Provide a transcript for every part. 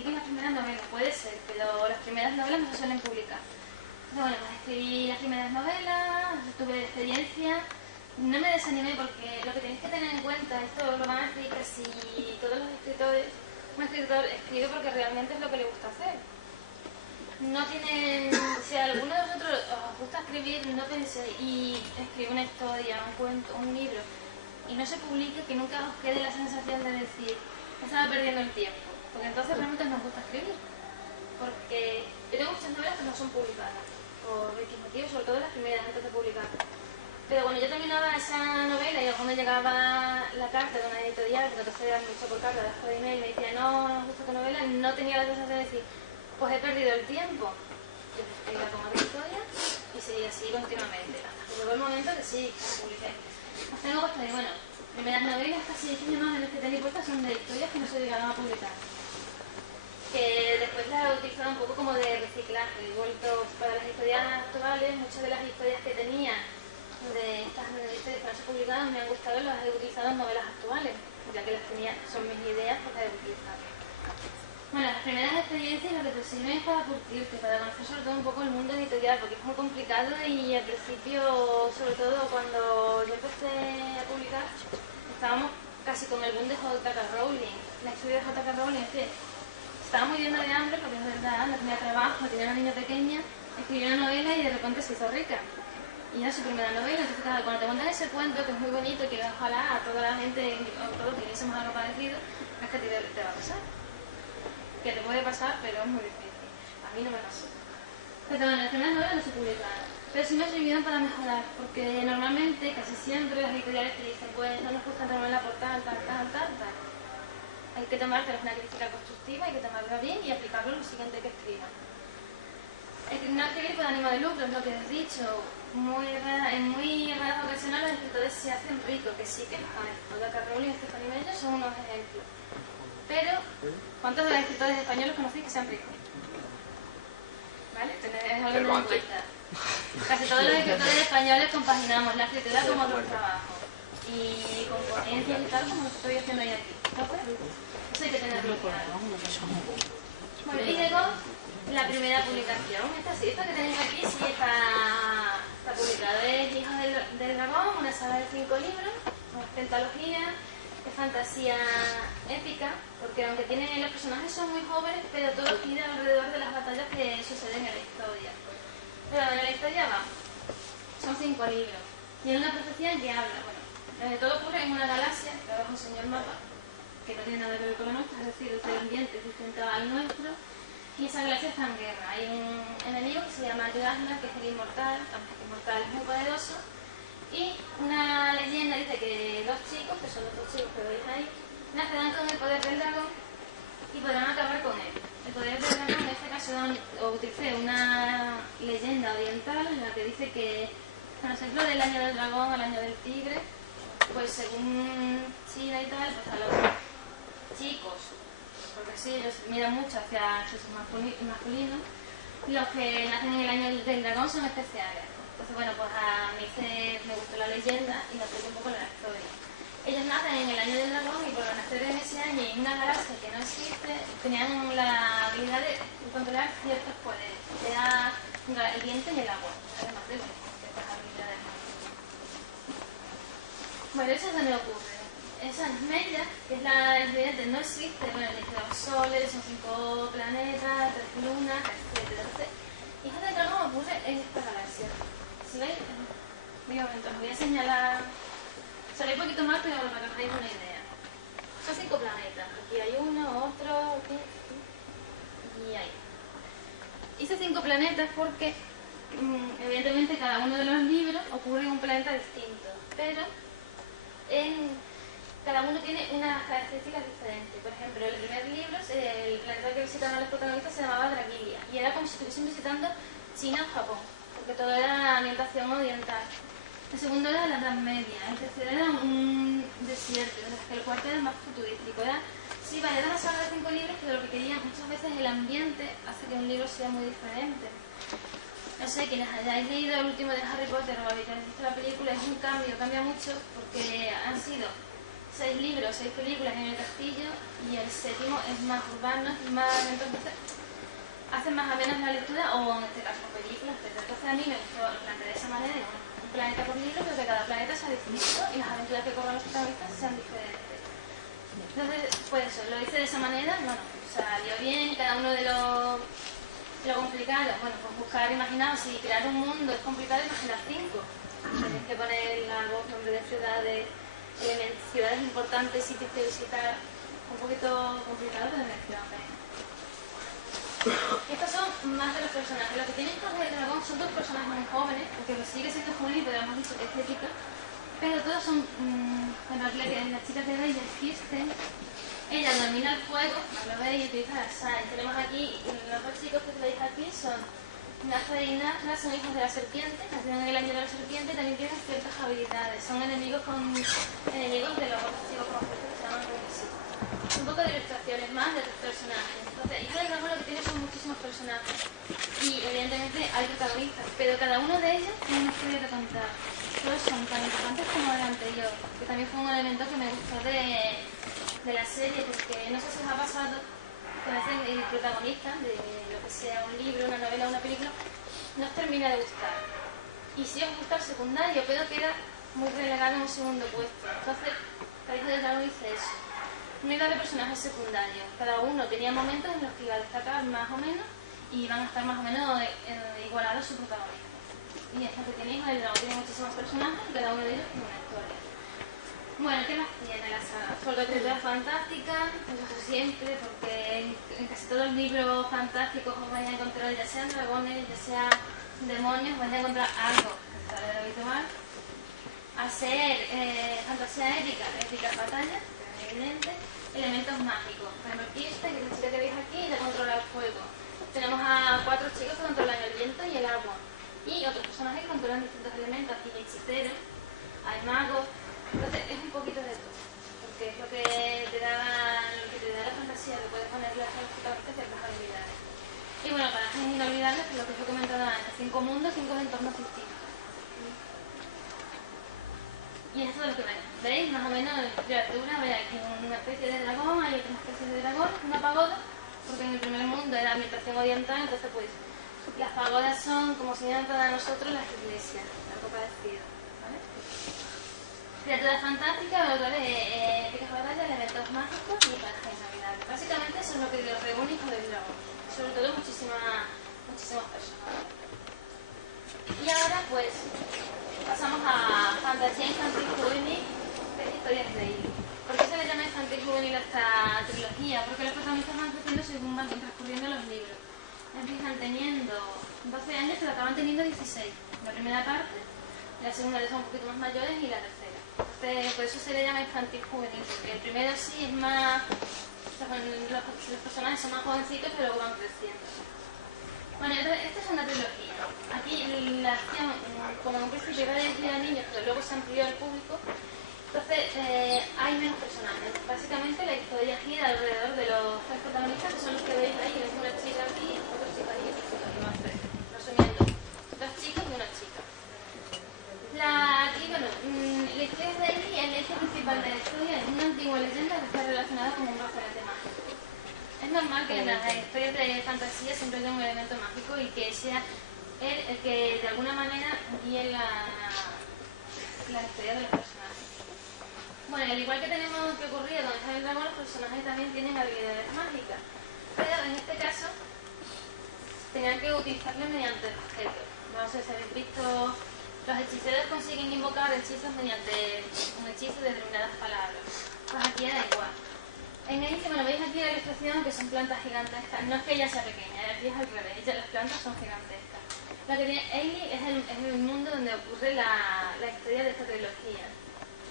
publiquen las primeras novelas, puede ser, pero las primeras novelas no se suelen publicar. Entonces, bueno, pues escribí las primeras novelas, tuve experiencia, no me desanimé porque lo que tenéis que tener en cuenta, esto lo van a decir casi todos los escritores, un escritor escribe porque realmente es lo que le gusta hacer. No tienen, si a alguno de vosotros os gusta escribir, no penséis y escribir una historia, un cuento, un libro, y no se publique, que nunca os quede la sensación de decir, estaba perdiendo el tiempo, porque entonces realmente nos gusta escribir. Porque yo tengo muchas novelas que no son publicadas, por X motivos, sobre todo las primeras antes de publicar. Pero cuando yo terminaba esa novela y a alguno llegaba la carta de una editorial, que entonces era mucho por carta, debajo de email, y me decía, no nos gusta tu novela, no tenía la sensación de decir, pues he perdido el tiempo. Yo iba con otra historia y seguía así continuamente, hasta que llegó el momento que sí, que publiqué. Os tengo puesto de, bueno, primeras novelas, casi 10 años más de las que tenéis puestas son de historias que no se llegaron a publicar. Que después las he utilizado un poco como de reciclaje. He vuelto para las historias actuales, muchas de las historias que tenía de estas historias que no se publicaban me han gustado y las he utilizado en novelas actuales, ya que las tenía, son mis ideas, pues las he utilizado. Bueno, las primeras experiencias lo que te sirve es para curtirte, para conocer sobre todo un poco el mundo editorial, porque es muy complicado y al principio, sobre todo cuando yo empecé a publicar, estábamos casi con el boom de J.K. Rowling. La historia de J.K. Rowling es que estaba muriendo de hambre porque es verdad, no tenía trabajo, tenía una niña pequeña, escribió una novela y de repente se hizo rica. Y era su primera novela, entonces claro, cuando te montas ese cuento, que es muy bonito y que ojalá a toda la gente, o todos tuviésemos algo parecido, es que te va a pasar. Que te puede pasar, pero es muy difícil. A mí no me pasó. Pero bueno, las primeras novelas no se publicaron. Pero sí me sirvieron para mejorar, porque normalmente, casi siempre, las editoriales te dicen, pues no nos gusta tomar la por tal. Hay que tomártelo, es una crítica constructiva, hay que tomarlo bien y aplicarlo en lo siguiente que escriban. No escribir con ánimo de lucro, es lo que os he dicho. En muy raras ocasiones los escritores se hacen ricos, que sí que los hay. J.K. Rowling y Stephanie Meyer son unos ejemplos. Pero, ¿cuántos de los escritores españoles conocéis que sean ricos? ¿Vale? Tenéis algo en cuenta. Casi todos los escritores españoles compaginamos la escritura con otros trabajos. Y con ponencias y tal, como lo estoy haciendo hoy aquí. ¿No puedes? Eso hay que tenerlo claro. Bueno, y luego, la primera publicación. Esta que tenéis aquí, sí está publicada. Es Hijos del Dragón, una saga de 5 libros, una pentalogía. Es fantasía épica, porque aunque los personajes son muy jóvenes, pero todo gira alrededor de las batallas que suceden en la historia. Pero en la historia va, son 5 libros, y en una profecía que habla, bueno, todo ocurre en una galaxia, que ahora os enseño el mapa, que no tiene nada que ver con lo nuestro, es decir, el ambiente es distinto al nuestro, y esa galaxia está en guerra. Hay un enemigo que se llama Yugana, que es el inmortal, aunque el inmortal es muy poderoso. Y una leyenda dice que 2 chicos, que son los 2 chicos que veis ahí, nacerán con el poder del dragón y podrán acabar con él. El poder del dragón, en este caso, utilicé una leyenda oriental en la que dice que, por ejemplo, del año del dragón al año del tigre, pues según China y tal, pues a los chicos, porque sí, ellos miran mucho hacia el sexo masculino, los que nacen en el año del dragón son especiales. Entonces, bueno, pues a mí me gustó la leyenda y me aplico un poco la historia. Ellos nacen en el año del dragón y por nacer en ese año y en una galaxia que no existe, tenían la habilidad de controlar ciertos poderes. Era el viento y el agua, además de ciertas habilidades. Bueno, eso es donde ocurre. Esas medias, que es la evidente, no existe. Bueno, los soles, son 5 planetas, 3 lunas, etc. Y Hijos del Dragón ocurre en esta galaxia. Si veis, un momento, os voy a señalar. Se ve un poquito mal, pero para que os hagáis una idea. Son 5 planetas. Aquí hay uno, otro, aquí, y ahí. Hice 5 planetas porque, evidentemente, cada uno de los libros ocurre en un planeta distinto. Pero, cada uno tiene unas características diferentes. Por ejemplo, en el primer libro, el planeta que visitaban los protagonistas se llamaba Dragilia. Y era como si estuviesen visitando China o Japón, porque todo era ambientación oriental. El segundo era la Edad Media, el tercero era un desierto, mientras que el cuarto era más futurístico. Sí, vale, era una saga de 5 libros, pero lo que querían muchas veces el ambiente hace que un libro sea muy diferente. No sé, quienes hayáis leído el último de Harry Potter o habéis visto la película, es un cambio, cambia mucho porque han sido 6 libros, 6 películas en el castillo, y el séptimo es más urbano, más entonces hacen más o menos la lectura, o en este caso películas, pero entonces a mí me gustó lo planteé de esa manera, un planeta por libro, pero que cada planeta sea distinto y las aventuras que corran los protagonistas sean diferentes. Entonces, pues eso, lo hice de esa manera, bueno, salió bien, cada uno de lo complicado, bueno, pues buscar, imaginar, si crear un mundo es complicado, imaginar 5. Tienes que poner la voz, nombre de ciudades, ciudades importantes, sitios que visitar, un poquito complicado, pero me queda pena. Estos son más de los personajes. Los que tienen Jorge el Dragón son 2 personajes muy jóvenes, porque sigue siendo juvenil, pero hemos dicho que es ética, pero todos son, bueno, aquí la chica que veis es Kirsten. Ella domina el fuego, lo veis, y utiliza la sal. Tenemos aquí, los 2 chicos que veis aquí son Nazar y Nazra, son hijos de la serpiente, nacieron en el año de la serpiente y también tienen ciertas habilidades. Son enemigos de los otros chicos como que se llaman Rubius. Un poco de ilustraciones más de los personajes. Entonces, Hija del Dragón lo que tiene son muchísimos personajes y evidentemente hay protagonistas, pero cada uno de ellos tiene una historia que contar. Todos son tan importantes como el anterior, que también fue un elemento que me gustó de la serie, porque no sé si os ha pasado con el protagonista de lo que sea un libro, una novela o una película, no os termina de gustar. Y si os gusta el secundario, pero queda muy relegado en un segundo puesto. Entonces, la Hija del Dragón dice eso. No iba de personajes secundarios, cada uno tenía momentos en los que iba a destacar más o menos y iban a estar más o menos igualados su protagonista. Y esto que tiene Hija del Dragón tiene muchísimos personajes y cada uno de ellos tiene una historia. Bueno, ¿qué más tiene la saga? Sobre escritura fantástica, eso siempre, porque en casi todos los libros fantásticos os vais a encontrar, ya sean dragones, ya sean demonios, vais a encontrar algo que sale de lo habitual. A ser fantasía épica batalla, evidente, elementos mágicos. Por ejemplo, Kirsten, que es la chica que veis aquí, ella controla el fuego. Tenemos a 4 chicos que controlan el viento y el agua. Y otros personajes que controlan distintos elementos. Aquí hay hechiceros, hay magos. Entonces es un poquito de todo. Porque es lo que te da la fantasía, que puedes ponerle a los protagonistas ciertas habilidades. Y bueno, para ser inolvidables, pues lo que os he comentado antes, 5 mundos, 5 entornos distintos. Y esto es lo que veis. ¿Veis? Más o menos en criatura, veis aquí una especie de dragón, hay otra especie de dragón, una pagoda, porque en el primer mundo era ambientación oriental, entonces pues las pagodas son como señalan para nosotros las iglesias, algo parecido, ¿vale? Criaturas fantásticas, otra vez épicas batallas, elementos mágicos y parajes navidades. Básicamente eso es lo que reúne Hijo del Dragón, sobre todo muchísimos personajes. Y ahora pues pasamos a fantasía infantil juvenil de historias de Ili. ¿Por qué se le llama infantil juvenil a esta trilogía? Porque los protagonistas van creciendo según van transcurriendo los libros. Empiezan teniendo 12 años, pero acaban teniendo 16. La primera parte, la segunda ya son un poquito más mayores y la tercera. Entonces, por eso se le llama infantil juvenil, porque el primero sí es más... Los personajes son más jovencitos, pero luego van creciendo. Bueno, esta es una trilogía. Aquí la acción, como en un principio era dirigida a niños, pero luego se amplió al público, entonces hay menos personajes. Básicamente la historia gira alrededor de los 3 protagonistas, que son los que veis ahí, que es una chica aquí, otro chico ahí y otro chico aquí, más 3. Resumiendo, 2 chicos y una chica. Aquí, bueno, la historia de Eli, el eje principal de la historia es una antigua leyenda que está relacionada con un brazalete mágico. Es normal que en las historias de fantasía siempre haya un elemento mágico y que sea él el que de alguna manera guíe la historia de los personajes. Bueno, y al igual que tenemos que ocurrir con Hija del Dragón, los personajes también tienen habilidades mágicas, pero en este caso tenían que utilizarlas mediante objetos. No sé si habéis visto, los hechiceros consiguen invocar hechizos mediante un hechizo de determinadas palabras. Pues aquí era igual. En Eli, bueno, veis aquí la ilustración que son plantas gigantescas. No es que ella sea pequeña, aquí es al revés, las plantas son gigantescas. Lo que tiene Eli es el mundo donde ocurre la historia de esta trilogía.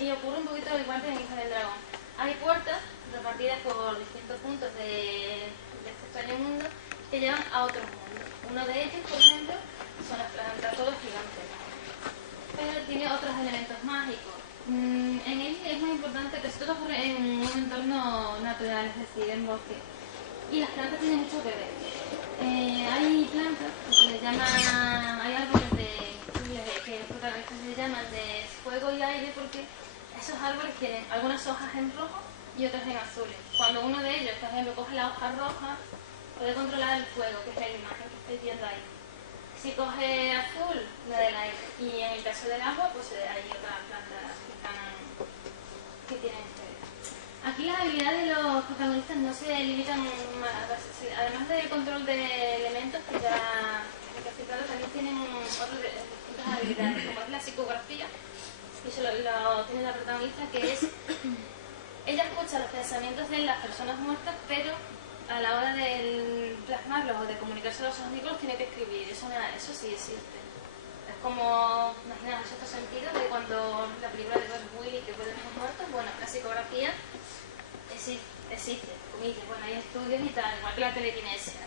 Y ocurre un poquito igual que en Hija del Dragón. Hay puertas repartidas por distintos puntos de este extraño mundo que llevan a otros mundos. Uno de ellos, por ejemplo, son las plantas, todos gigantes. Pero tiene otros elementos mágicos. En Eli es muy importante que esto ocurre en un entorno natural, es decir, en bosque. Y las plantas tienen mucho que ver. Hay plantas que se les llama, hay árboles que los protagonistas se llaman de fuego y aire porque esos árboles tienen algunas hojas hoja roja, puede controlar el fuego, que es la imagen que estáis viendo ahí. Si coge azul, la del aire. Y en el caso del agua, pues hay otras plantas que tienen ustedes. Aquí las habilidades de los protagonistas no se limitan más. Además del control de elementos, que ya he citado, también tienen otras habilidades, como es la psicografía. Y eso lo tiene la protagonista, que es... Ella escucha los pensamientos de las personas muertas, pero a la hora de plasmarlos o de comunicarse a los artículos tiene que escribir. Eso sí existe. Es como, imaginaos, sexto sentido, de cuando la película de Bruce Willis, que puede los muertos, bueno, la psicografía existe, comillas. Bueno, hay estudios y tal, igual que la telequinesia.